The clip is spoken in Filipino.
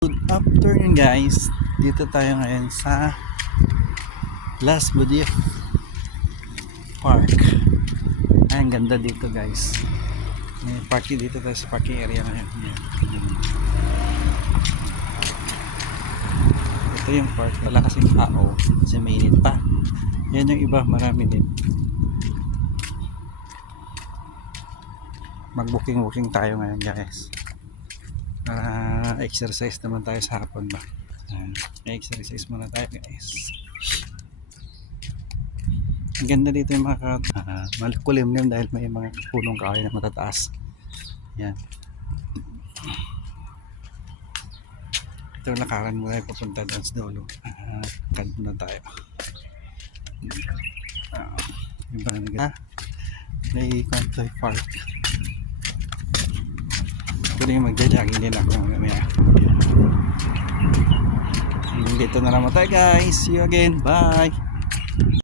Good afternoon guys, dito tayo ngayon sa Las Budif Park. Ay, ang ganda dito guys. May parking dito tayo sa parking area ngayon. Ito yung park, wala kasing tao kasi mainit pa. Yan yung iba, marami din. Mag-booking tayo ngayon guys. Para exercise naman tayo sa hapon ba. Exercise muna tayo guys. Ang ganda dito yung mga makulimlim dahil may mga punong kahoy na matataas. Yan. Ito lakaran mo tayo papunta doon sa dulo. Kan muna tayo. Yung ba may Contoy Park. Pwede magja-jogging din ako mamaya. Dito na naman tayo guys. See you again. Bye.